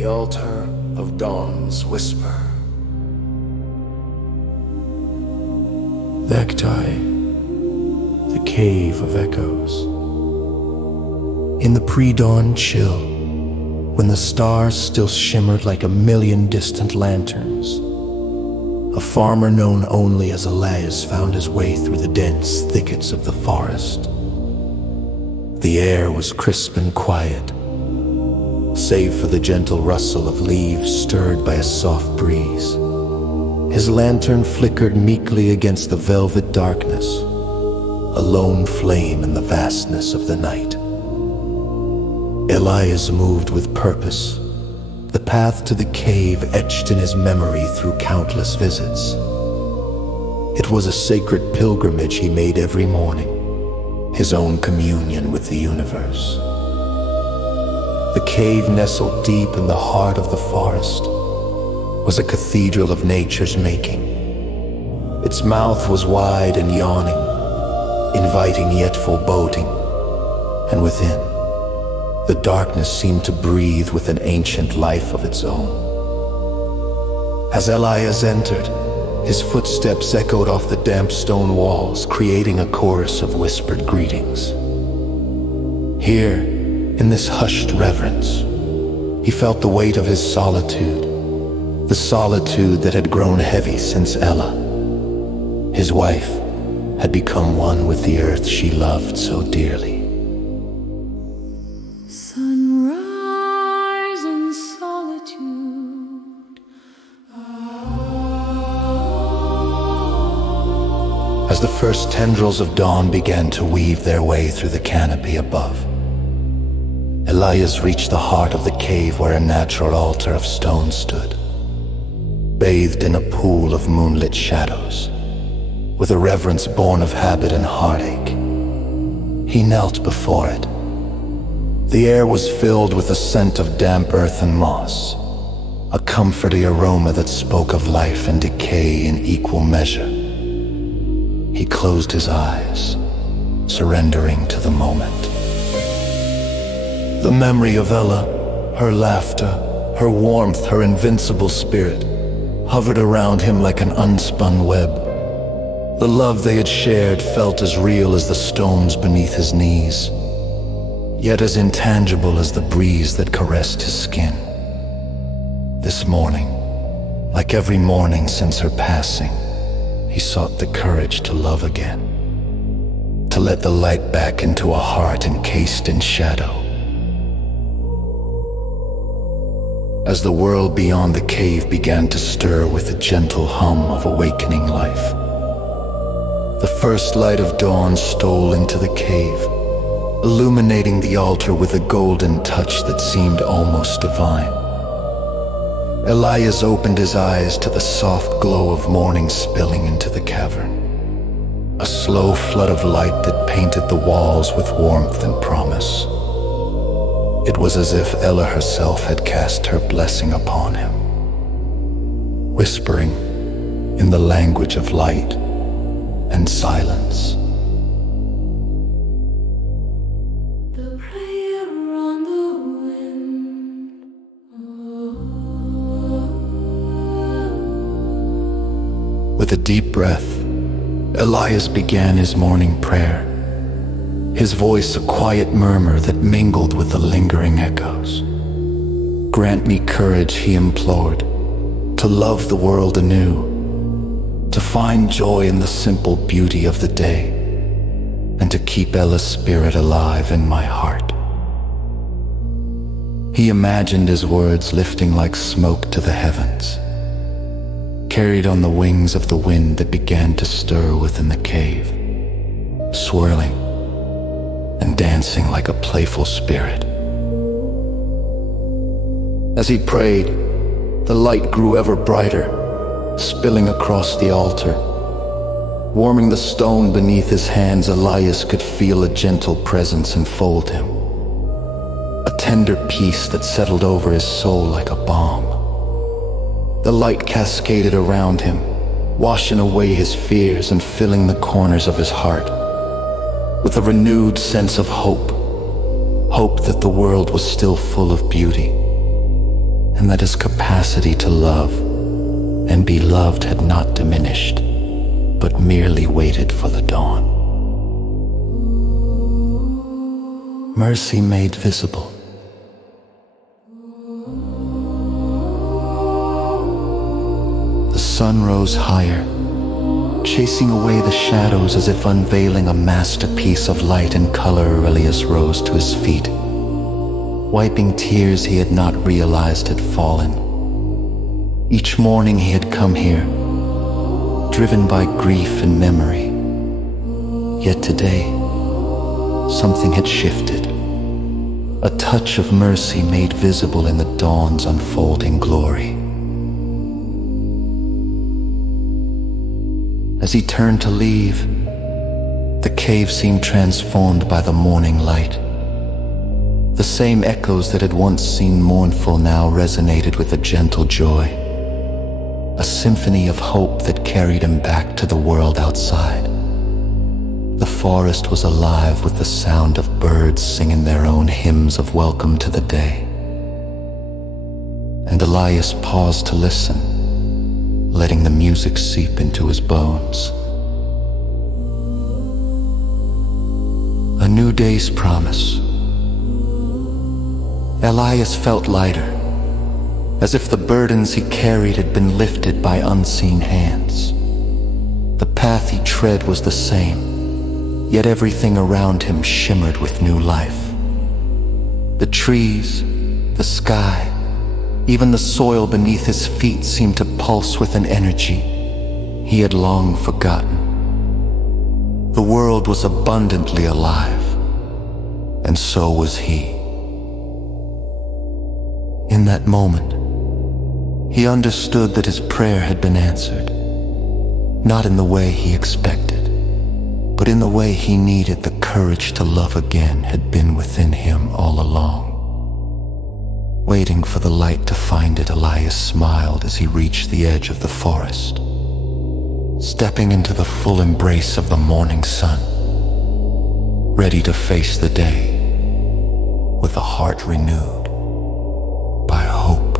The altar of dawn's whisper. Vecti, the cave of echoes. In the pre-dawn chill, when the stars still shimmered like a million distant lanterns, a farmer known only as Elias found his way through the dense thickets of the forest. The air was crisp and quiet, save for the gentle rustle of leaves stirred by a soft breeze. His lantern flickered meekly against the velvet darkness, a lone flame in the vastness of the night. Elias moved with purpose, the path to the cave etched in his memory through countless visits. It was a sacred pilgrimage he made every morning, his own communion with the universe. The cave, nestled deep in the heart of the forest, was a cathedral of nature's making. Its mouth was wide and yawning, inviting yet foreboding, and within, the darkness seemed to breathe with an ancient life of its own. As Elias entered, his footsteps echoed off the damp stone walls, creating a chorus of whispered greetings. Here, in this hushed reverence, he felt the weight of his solitude, the solitude that had grown heavy since Ella, his wife, had become one with the earth she loved so dearly. Sunrise and solitude. As the first tendrils of dawn began to weave their way through the canopy above, Elias reached the heart of the cave where a natural altar of stone stood, bathed in a pool of moonlit shadows. With a reverence born of habit and heartache, he knelt before it. The air was filled with a scent of damp earth and moss, a comforting aroma that spoke of life and decay in equal measure. He closed his eyes, surrendering to the moment. The memory of Ella, her laughter, her warmth, her invincible spirit, hovered around him like an unspun web. The love they had shared felt as real as the stones beneath his knees, yet as intangible as the breeze that caressed his skin. This morning, like every morning since her passing, he sought the courage to love again, to let the light back into a heart encased in shadow. As the world beyond the cave began to stir with a gentle hum of awakening life, the first light of dawn stole into the cave, illuminating the altar with a golden touch that seemed almost divine. Elias opened his eyes to the soft glow of morning spilling into the cavern, a slow flood of light that painted the walls with warmth and promise. It was as if Ella herself had cast her blessing upon him, whispering in the language of light and silence. The prayer on the wind. With a deep breath, Elias began his morning prayer, his voice a quiet murmur that mingled with the lingering echoes. Grant me courage, he implored, to love the world anew, to find joy in the simple beauty of the day, and to keep Ella's spirit alive in my heart. He imagined his words lifting like smoke to the heavens, carried on the wings of the wind that began to stir within the cave, swirling and dancing like a playful spirit. As he prayed, the light grew ever brighter, spilling across the altar. Warming the stone beneath his hands, Elias could feel a gentle presence enfold him, a tender peace that settled over his soul like a balm. The light cascaded around him, washing away his fears and filling the corners of his heart with a renewed sense of hope that the world was still full of beauty, and that his capacity to love and be loved had not diminished, but merely waited for the dawn. Mercy made visible. The sun rose higher, chasing away the shadows as if unveiling a masterpiece of light and color. Aurelius rose to his feet, wiping tears he had not realized had fallen. Each morning he had come here, driven by grief and memory. Yet today, something had shifted. A touch of mercy made visible in the dawn's unfolding glory. As he turned to leave, the cave seemed transformed by the morning light. The same echoes that had once seemed mournful now resonated with a gentle joy, a symphony of hope that carried him back to the world outside. The forest was alive with the sound of birds singing their own hymns of welcome to the day. And Elias paused to listen, letting the music seep into his bones. A new day's promise. Elias felt lighter, as if the burdens he carried had been lifted by unseen hands. The path he tread was the same, yet everything around him shimmered with new life. The trees, the sky, even the soil beneath his feet seemed to pulse with an energy he had long forgotten. The world was abundantly alive, and so was he. In that moment, he understood that his prayer had been answered, not in the way he expected, but in the way he needed. The courage to love again had been within him all along. Waiting for the light to find it, Elias smiled as he reached the edge of the forest, stepping into the full embrace of the morning sun, ready to face the day with a heart renewed by hope.